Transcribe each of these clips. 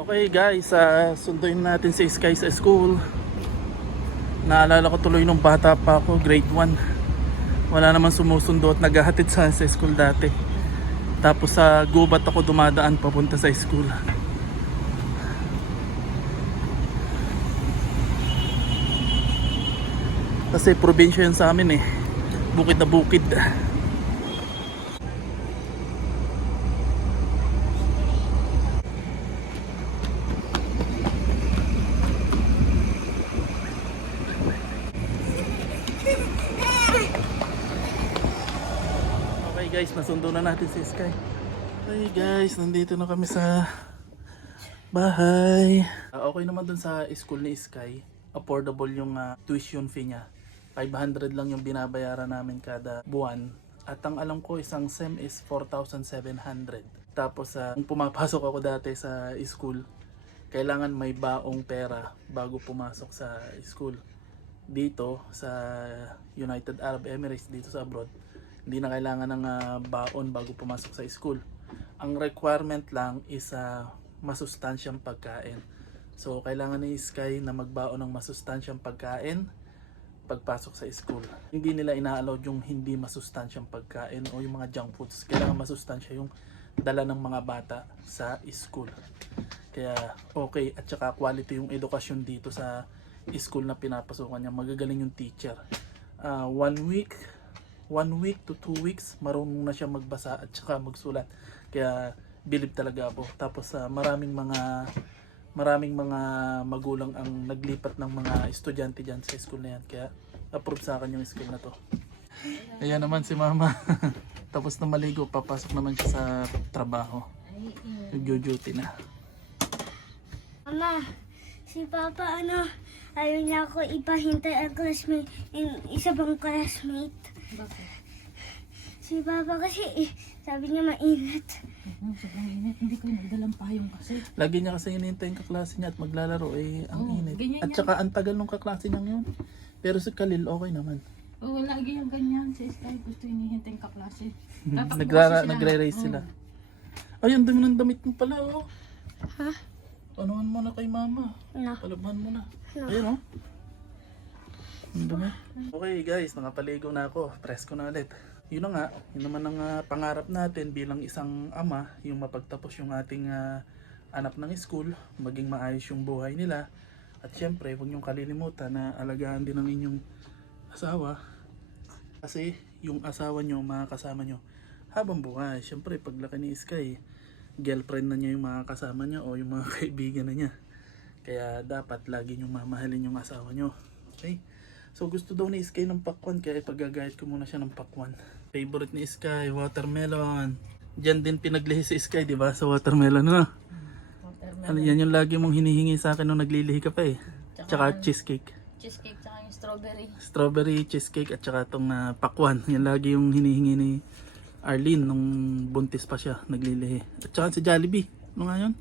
Okay guys, sunduin natin si Sky sa school. Naalala ko tuloy nung bata pa ako, grade 1. Wala naman sumusundo at naghahatid sa school dati. Tapos sa gubat ako dumadaan papunta sa school. Kasi probinsya yun sa amin eh. Bukid na bukid. Okay guys, nasundo na natin si Sky. Okay guys, nandito na kami sa bahay. Okay naman dun sa school ni Sky. Affordable yung tuition fee niya. 500 lang yung binabayaran namin kada buwan. At ang alam ko isang SEM is 4,700. Tapos kung pumapasok ako dati sa school, kailangan may baong pera bago pumasok sa school. Dito sa United Arab Emirates, dito sa abroad, hindi na kailangan ng baon bago pumasok sa school. Ang requirement lang is masustansyang pagkain. So kailangan ni Sky na magbaon ng masustansyang pagkain pagpasok sa school. Hindi nila ina-allow yung hindi masustansyang pagkain o yung mga junk foods. Kailangan masustansya yung dala ng mga bata sa school. Kaya okay, at saka quality yung edukasyon dito sa school na pinapasukan niya. Magagaling yung teacher. 1 week to 2 weeks marunong na siya magbasa at saka magsulat. Kaya bilib talaga ako. Tapos maraming mga magulang ang naglipat ng mga estudyante dyan sa school na yan. Kaya approve sa akin yung school na to. Ayan naman si mama. Tapos na maligo, papasok naman siya sa trabaho. Nag-duty na. Mama, si Papa ayaw niya ako ipahintay ang classmate, yung isa pang classmate. Bakit? Si Papa kasi sabi niya mainit. Sobrang init. Hindi ko nagdalang payong kasi. Lagi niya kasi hinihintay yung kaklase niya at maglalaro ang init. ganyan At saka ang tagal nung kaklase niya yun. Pero si Khalil okay naman. Oo, lagi yung ganyan. Si Sky gusto hinihintay yung kaklase. Nagre-race sila. Ay, ang dami ng damit mo pala oh. Ha? Panuhan mo na kay mama. No. Palabhan mo na. No. Ayun oh. Ang dami. Okay guys, nakapaligo na ako. Presko na ulit. Yun na nga, yun naman ang pangarap natin bilang isang ama, yung mapagtapos yung ating anak ng school, maging maayos yung buhay nila. At syempre, huwag niyong kalilimutan na alagaan din ng inyong asawa. Kasi yung asawa niyo, mga kasama niyo habang buhay. Syempre, paglaki ni Sky, girlfriend na niya yung mga kasama niya o yung mga kaibigan na niya. Kaya dapat lagi niyong mamahalin yung asawa niyo. Okay? So gusto daw ni Sky ng pakwan, kaya ipagagayat ko muna siya ng pakwan. Favorite ni Sky, watermelon. Diyan din pinaglihi si Sky, di ba? Sa watermelon, no? Ano yan yung lagi mong hinihingi sa akin nung naglilihi ka pa eh. Tsaka cheesecake. Cheesecake tsaka yung strawberry. Strawberry cheesecake at tsaka itong pakwan. Yan lagi yung hinihingi ni Arlene nung buntis pa siya, naglilihi. At tsaka si Jollibee. Ano nga yun?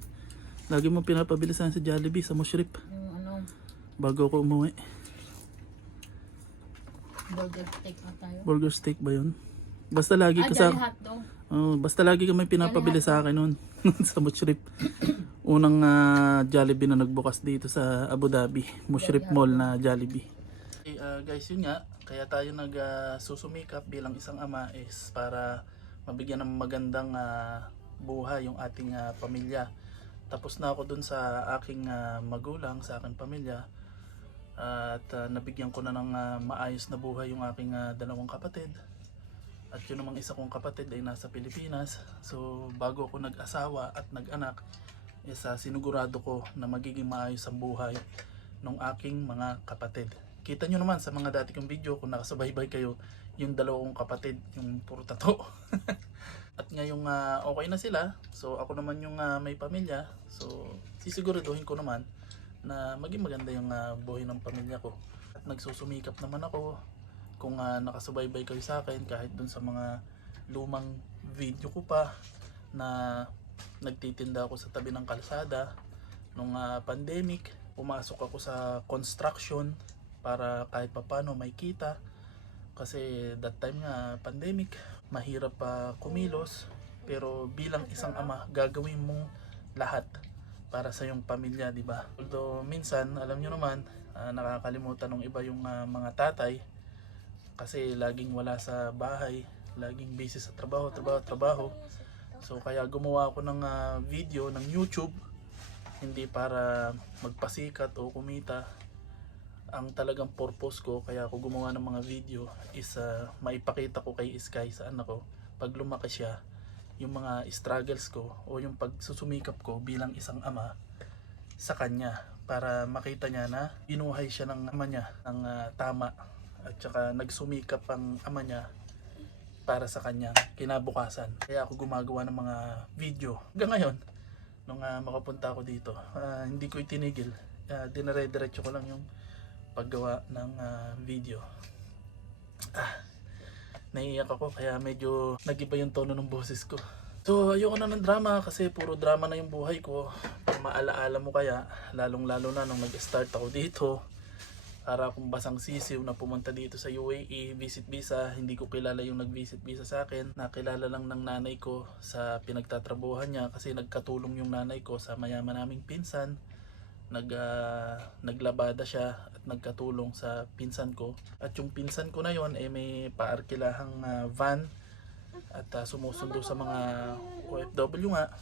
Lagi mong pinapabilisan sa Jollibee, sa Mushrip. Yung Bago ako umuwi. burger steak na tayo. Burger steak ba yun? Basta lagi ka sa... Jolly hotdog. basta lagi ka may pinapabili sa akin noon sa Mushrip. Unang Jollibee na nagbukas dito sa Abu Dhabi, Mushrip Mall na Jollibee. Okay, guys, yun nga, kaya tayo nagsusumikap bilang isang ama is para mabigyan ng magandang buhay yung ating pamilya. Tapos na ako dun sa aking magulang, sa aking pamilya. At nabigyan ko na ng maayos na buhay yung aking dalawang kapatid. At yun namang isa kong kapatid ay nasa Pilipinas. So bago ako nag-asawa at nag-anak, is sinigurado ko na magiging maayos ang buhay ng aking mga kapatid. Kita nyo naman sa mga dati kong video kung nakasubaybay kayo, yung dalawang kapatid, yung puro tato. At ngayong okay na sila, so ako naman yung may pamilya. So sisiguraduhin ko naman na maging maganda yung buhay ng pamilya ko. At nagsusumikap naman ako kung nakasubaybay kayo sa akin kahit dun sa mga lumang video ko pa na nagtitinda ako sa tabi ng kalsada nung pandemic. Pumasok ako sa construction para kahit papano may kita kasi that time nga pandemic, mahirap pa kumilos, pero bilang isang ama gagawin mong lahat para sa iyong pamilya, di ba? Although minsan, alam nyo naman, nakakalimutan ng iba yung mga tatay kasi laging wala sa bahay, laging busy sa trabaho. So kaya gumawa ako ng video ng YouTube, hindi para magpasikat o kumita. Ang talagang purpose ko kaya ako gumawa ng mga video is maipakita ko kay Sky sa anak ko pag lumaki siya, yung mga struggles ko o yung pagsusumikap ko bilang isang ama sa kanya, para makita niya na binuhay siya ng ama niya ng tama, at saka nagsumikap ang ama niya para sa kanyang kinabukasan. Kaya ako gumagawa ng mga video hanggang ngayon. Nung makapunta ako dito, hindi ko itinigil, dinare-diretso ko lang yung paggawa ng video. Naiiyak ako kaya medyo nagiba yung tono ng boses ko. So ayoko na ng drama kasi puro drama na yung buhay ko. Pag maalaala mo kaya, lalong lalo na nung nag-start ako dito, para akong basang sisiw na pumunta dito sa UAE, visit visa. Hindi ko kilala yung nag-visit visa sa akin. Nakilala lang ng nanay ko sa pinagtatrabuhan niya kasi nagkatulong yung nanay ko sa mayaman naming pinsan. Naglabada siya at nagkatulong sa pinsan ko. At yung pinsan ko na yon may paarkilahang van at sumusundo sa mga OFW nga.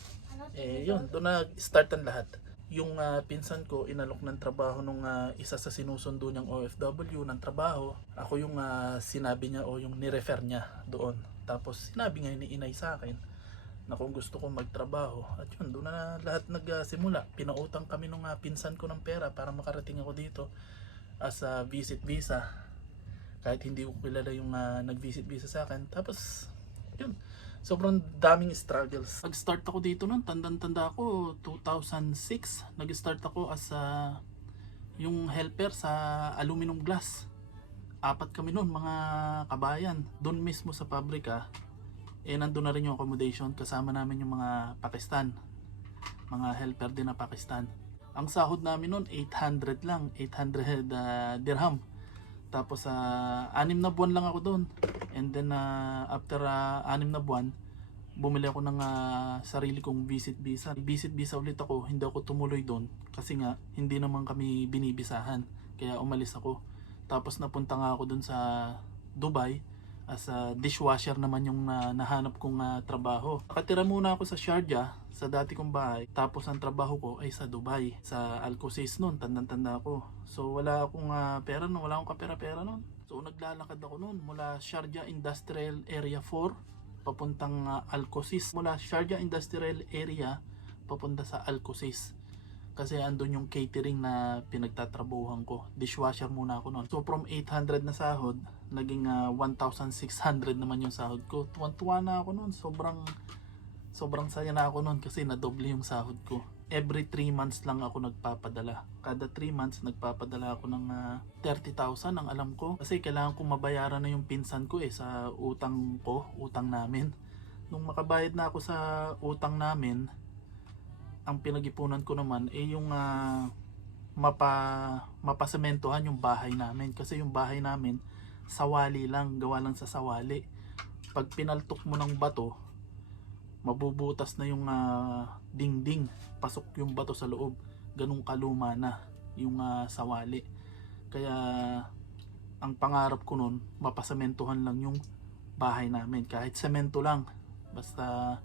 Yun, doon na-start ang lahat. Yung pinsan ko inalok ng trabaho nung isa sa sinusundo niyang OFW ng trabaho. Ako yung sinabi niya o yung nirefer niya doon. Tapos sinabi nga ni inay sa akin na kung gusto ko magtrabaho. At yun, doon na lahat nagsimula. Pinautang kami nung pinsan ko ng pera para makarating ako dito as a visit visa. Kahit hindi ko kilala yung nag-visit visa sa akin. Tapos, yun. Sobrang daming struggles. Nag-start ako dito noon, tanda ako, 2006. Nag-start ako as yung helper sa aluminum glass. 4 kami noon, mga kabayan. Doon mismo sa pabrika, nandun na rin yung accommodation. Kasama namin yung mga Pakistan. Mga helper din na Pakistan. Ang sahod namin noon, 800 lang. 800 dirham. Tapos 6 na buwan lang ako doon. And then after 6 na buwan, bumili ako ng sarili kong visit visa. Visit visa ulit ako, hindi ako tumuloy doon kasi nga hindi naman kami binibisahan. Kaya umalis ako. Tapos napunta nga ako doon sa Dubai as a dishwasher naman yung nahanap kong trabaho. Nakatira muna ako sa Sharjah, sa dati kong bahay. Tapos ang trabaho ko ay sa Dubai, sa Al Qusays noon, tandang-tanda ako. So wala akong pera noon, wala akong kapera-pera noon. So naglalakad ako noon mula Sharjah Industrial Area 4 papuntang Al Qusays. Mula Sharjah Industrial Area papunta sa Al Qusays. Kasi andun yung catering na pinagtatrabuhan ko. Dishwasher muna ako noon. So from 800 na sahod, naging 1,600 naman yung sahod ko. Tuwan-tuwa na ako noon. Sobrang saya na ako noon kasi nadoble yung sahod ko. Every 3 months lang ako nagpapadala. Kada 3 months nagpapadala ako ng 30,000 ang alam ko. Kasi kailangan kong mabayaran na yung pinsan ko sa utang ko, utang namin. Nung makabayad na ako sa utang namin, ang pinag-ipunan ko naman yung mapasementohan yung bahay namin. Kasi yung bahay namin, sawali lang, gawa lang sa sawali. Pag pinaltok mo ng bato, mabubutas na yung dingding, pasok yung bato sa loob. Ganung kaluma na yung sawali. Kaya ang pangarap ko nun, mapasementohan lang yung bahay namin. Kahit semento lang, basta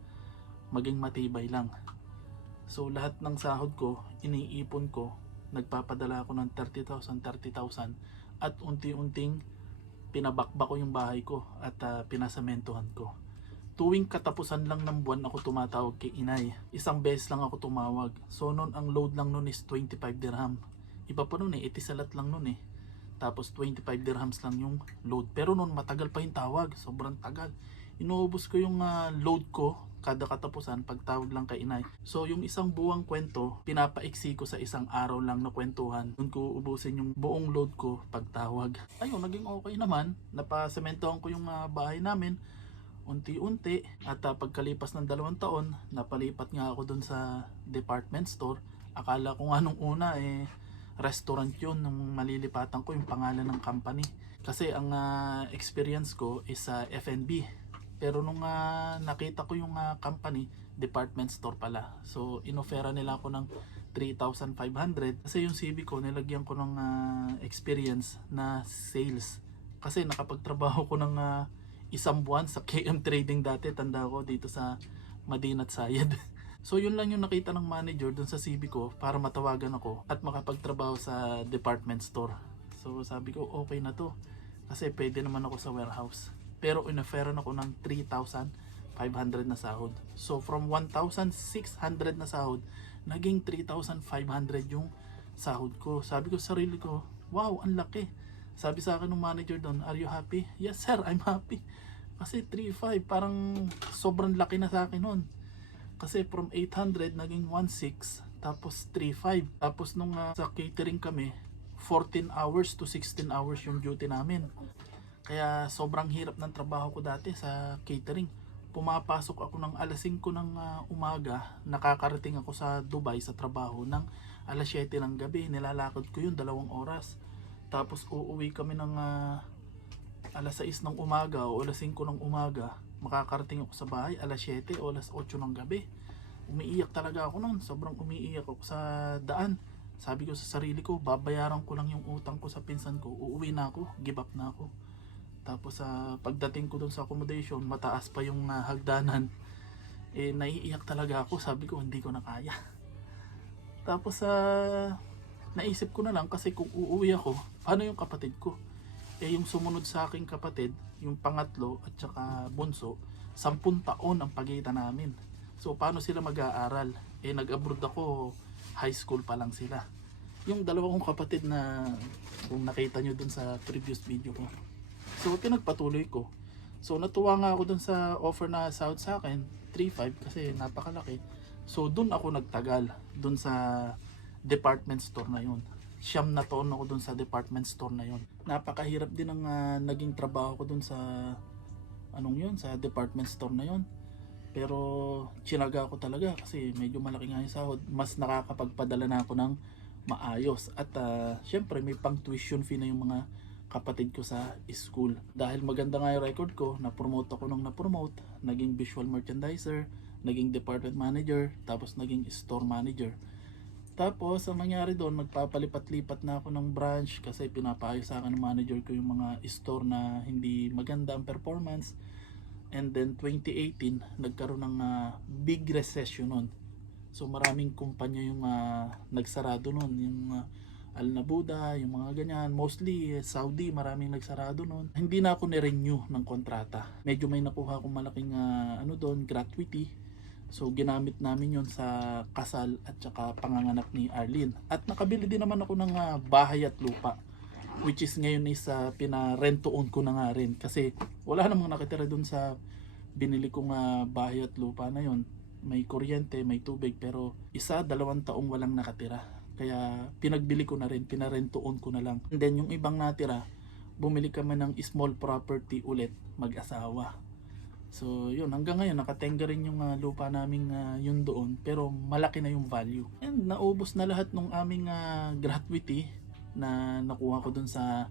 maging matibay lang. So lahat ng sahod ko, iniipon ko, nagpapadala ako ng 30,000 at unti-unting pinabakbak ko yung bahay ko at pinasamentohan ko. Tuwing katapusan lang ng buwan ako tumatawag kay inay. Isang beses lang ako tumawag. So noon ang load lang noon is 25 dirham. Iba pa noon itisalat lang noon Tapos 25 dirhams lang yung load. Pero noon matagal pa yung tawag, sobrang tagal. Inuubos ko yung load ko kada katapusan pagtawag lang kay inay. So yung isang buwang kwento, pinapaiksi ko sa isang araw lang na kwentuhan. Doon ko ubusin yung buong load ko pagtawag. Ayun, naging okay naman. Napasementohan ko yung bahay namin unti-unti. At pagkalipas ng 2 taon, napalipat nga ako doon sa department store. Akala ko nga nung una restaurant yun nung malilipatan ko yung pangalan ng company. Kasi ang experience ko is F&B. Pero nung nakita ko yung company, department store pala. So inoffera nila ako ng 3,500 kasi yung CV ko nilagyan ko ng experience na sales kasi nakapagtrabaho ko ng isang buwan sa KM Trading dati, tanda ko, dito sa Madinat Sayed. So yun lang yung nakita ng manager dun sa CV ko para matawagan ako at makapagtrabaho sa department store. So sabi ko okay na to kasi pwede naman ako sa warehouse, pero in-offeran ako ng 3,500 na sahod. So from 1,600 na sahod naging 3,500 yung sahod ko. Sabi ko sa sarili ko, wow, ang laki. Sabi sa akin ng manager doon, are you happy? Yes sir, I'm happy. Kasi 3,500 parang sobrang laki na sa akin noon. Kasi from 800 naging 1,600 tapos 3,500. Tapos nung sa catering kami, 14 hours to 16 hours yung duty namin. Kaya sobrang hirap ng trabaho ko dati sa catering. Pumapasok ako ng alas 5 ng umaga, nakakarating ako sa Dubai sa trabaho ng alas 7 ng gabi. Nilalakad ko yun 2 oras. Tapos uuwi kami ng alas 6 ng umaga o alas 5 ng umaga. Makakarating ako sa bahay alas 7 o alas 8 ng gabi. Umiiyak talaga ako noon. Sobrang umiiyak ako sa daan. Sabi ko sa sarili ko, babayaran ko lang yung utang ko sa pinsan ko. Uuwi na ako, give up na ako. Tapos pagdating ko doon sa accommodation, mataas pa yung hagdanan. Naiiyak talaga ako. Sabi ko, hindi ko na kaya. Tapos naisip ko na lang kasi kung uuwi ako, paano yung kapatid ko? Yung sumunod sa aking kapatid, yung pangatlo at saka bunso, 10 taon ang pagitan namin. So paano sila mag-aaral? Nag-abroad ako, high school pa lang sila. Yung dalawang kong kapatid na kung nakita nyo dun sa previous video ko. So pinagpatuloy ko. So natuwa nga ako dun sa offer na sahod sa akin, 3,500 kasi napakalaki. So dun ako nagtagal, dun sa department store na yun. 9 na taon ako dun sa department store na yun. Napakahirap din ang naging trabaho ko dun sa sa department store na yun. Pero tsinaga ko talaga kasi medyo malaki nga yung sahod. Mas nakakapagpadala na ako ng maayos. At syempre may pang tuition fee na yung mga kapatid ko sa school. Dahil maganda nga yung record ko, na-promote ako nung na-promote. Naging visual merchandiser, naging department manager, tapos naging store manager. Tapos ang nangyari doon, nagpapalipat-lipat na ako ng branch kasi pinapaayos sa akin ng manager ko yung mga store na hindi maganda ang performance. And then 2018, nagkaroon ng big recession noon. So maraming kumpanya yung nagsarado noon, yung Al Nabuda, yung mga ganyan. Mostly Saudi, maraming nagsarado noon. Hindi na ako ni-renew ng kontrata. Medyo may nakuha akong malaking doon, gratuity. So ginamit namin yon sa kasal at saka panganganak ni Arlene. At nakabili din naman ako ng bahay at lupa, which is ngayon is pinarent-to-own ko na nga rin kasi wala namang nakitira dun sa binili kong bahay at lupa na yon. May kuryente, may tubig, pero 1-2 taong walang nakatira. Kaya pinagbili ko na rin, pinarent-to-own ko na lang. And then yung ibang natira, bumili kami ng small property ulit, mag-asawa. So yun, hanggang ngayon nakatenga rin yung lupa namin yun doon, pero malaki na yung value. And naubos na lahat ng aming gratuity na nakuha ko dun sa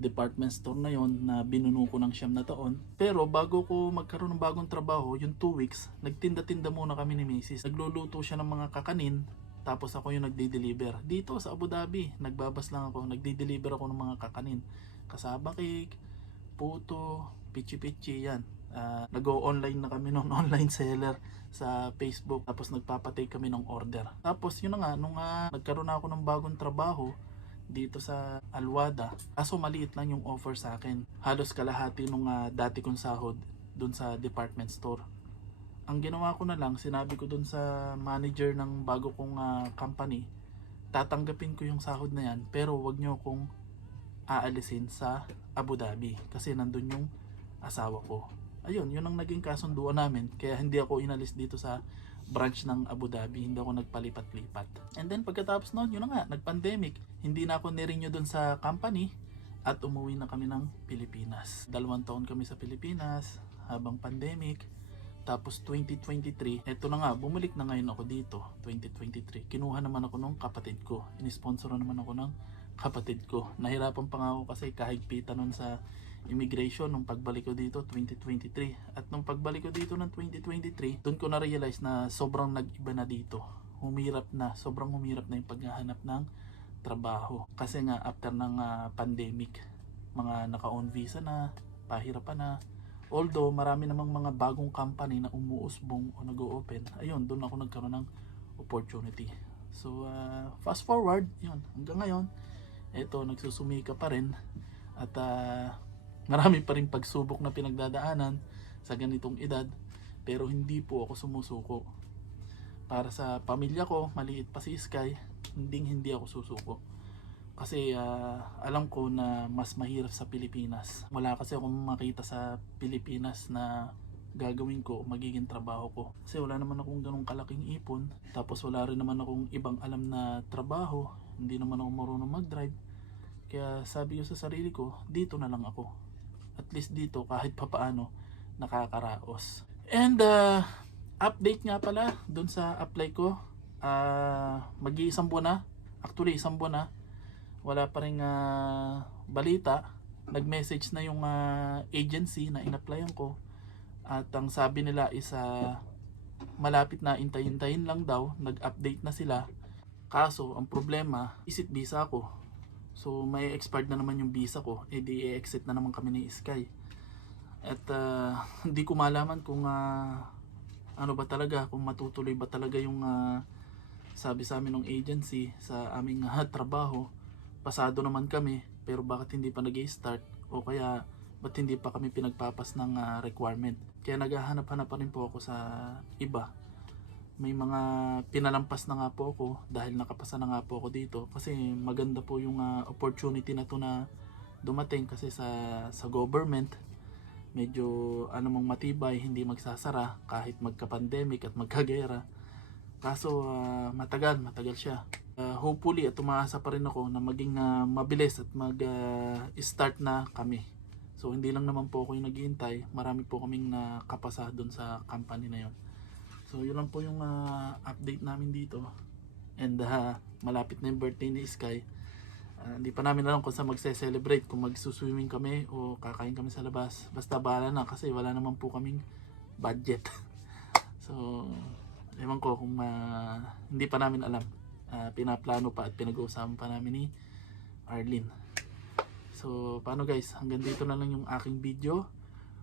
department store na yon na binuno ko ng 9 na taon. Pero bago ko magkaroon ng bagong trabaho, yung 2 weeks, nagtinda-tinda muna kami ni Mrs. Nagluluto siya ng mga kakanin, tapos ako yung nagde-deliver. Dito sa Abu Dhabi, nagbabas lang ako, nagde-deliver ako ng mga kakanin. Kasaba cake, puto, pichi-pichi, yan. Nag-o-online na kami ng online seller sa Facebook, tapos nagpapatake kami ng order. Tapos yun na nga, nung nagkaroon na ako ng bagong trabaho dito sa Alwada, kaso maliit lang yung offer sa akin. Halos kalahati nung dati kong sahod dun sa department store. Ang ginawa ko na lang, sinabi ko dun sa manager ng bago kong company, tatanggapin ko yung sahod na yan, pero wag nyo akong aalisin sa Abu Dhabi kasi nandun yung asawa ko. Ayun, yun ang naging kasunduan namin, kaya hindi ako inalis dito sa branch ng Abu Dhabi, hindi ako nagpalipat-lipat. And then pagkatapos noon, yun na nga, nag-pandemic, hindi na ako nirenew dun sa company at umuwi na kami ng Pilipinas. 2 taon kami sa Pilipinas habang pandemic. Tapos 2023, eto na nga, bumalik na ngayon ako dito, 2023. Kinuha naman ako ng kapatid ko. Inisponsor naman ako ng kapatid ko. Nahirapan pa nga ako kasi kahigpitan nun sa immigration nung pagbalik ko dito 2023. At nung pagbalik ko dito ng 2023, doon ko na-realize na sobrang nag-iba na dito. sobrang humirap na yung paghahanap ng trabaho. Kasi nga after ng pandemic, mga naka-on visa na, pahirapan na. Although marami namang mga bagong company na umuusbong o nag-o-open, ayun, doon ako nagkaroon ng opportunity. So fast forward, yun, hanggang ngayon, eto, nagsusumika pa rin at marami pa rin pagsubok na pinagdadaanan sa ganitong edad, pero hindi po ako sumusuko. Para sa pamilya ko, maliit pa si Sky, hindi ako susuko. Kasi alam ko na mas mahirap sa Pilipinas. Wala kasi akong makita sa Pilipinas na gagawin ko, magiging trabaho ko. Kasi wala naman akong ganong kalaking ipon. Tapos wala rin naman akong ibang alam na trabaho. Hindi naman ako marunong mag-drive. Kaya sabi ko sa sarili ko, dito na lang ako. At least dito kahit papaano nakakaraos. And update nga pala dun sa apply ko. Mag-iisang buwan na. Actually, isang buwan na. Wala pa rin balita. Nag-message na yung agency na in-applyan ko. At ang sabi nila is malapit na, intayin lang daw. Nag-update na sila. Kaso, ang problema, visit visa ko. So, may expired na naman yung visa ko. Eh di exit na naman kami ni Sky. At hindi ko malaman kung ano ba talaga, kung matutuloy ba talaga yung sabi sa amin ng agency sa aming trabaho. Pasado naman kami, pero bakit hindi pa nag-i-start? O kaya, ba't hindi pa kami pinagpapas ng requirement? Kaya naghahanap-hanap pa rin po ako sa iba. May mga pinalampas na nga po ako dahil nakapasa na nga po ako dito. Kasi maganda po yung opportunity na to na dumating kasi sa government. Medyo mong matibay, hindi magsasara kahit magka-pandemic at magkagera. Kaso matagal siya. Hopefully at umaasa pa rin ako na maging mabilis at mag-start na kami. So hindi lang naman po ako yung naghihintay, marami po kaming nakapasa doon sa company na yon. So yun lang po yung update namin dito. And malapit na yung birthday ni Sky. Hindi pa namin alam kung saan magse-celebrate, kung magsuswimming kami o kakain kami sa labas. Basta bahala na kasi wala naman po kaming budget. So ewan ko kung hindi pa namin alam. Pinaplano pa at pinag-uusapan pa namin ni Arlene. So paano guys, hanggang dito na lang yung aking video.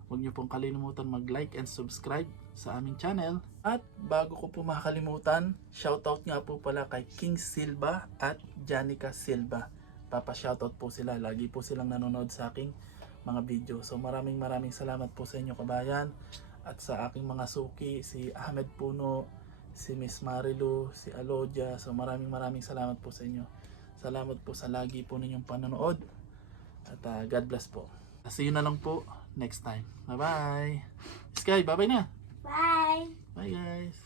Huwag niyo pong kalimutan mag-like and subscribe sa aming channel. At bago ko po makalimutan, shoutout nga po pala kay King Silva at Janica Silva. Papa-shoutout po sila, lagi po silang nanonood sa aking mga video. So maraming salamat po sa inyo kabayan. At sa aking mga suki, si Ahmed Puno, si Miss Marilu, si Alodia. So maraming salamat po sa inyo. Salamat po sa lagi po ninyong panonood. At God bless po. See you na lang po next time. Bye bye. Sky, bye bye na. Bye! Bye guys.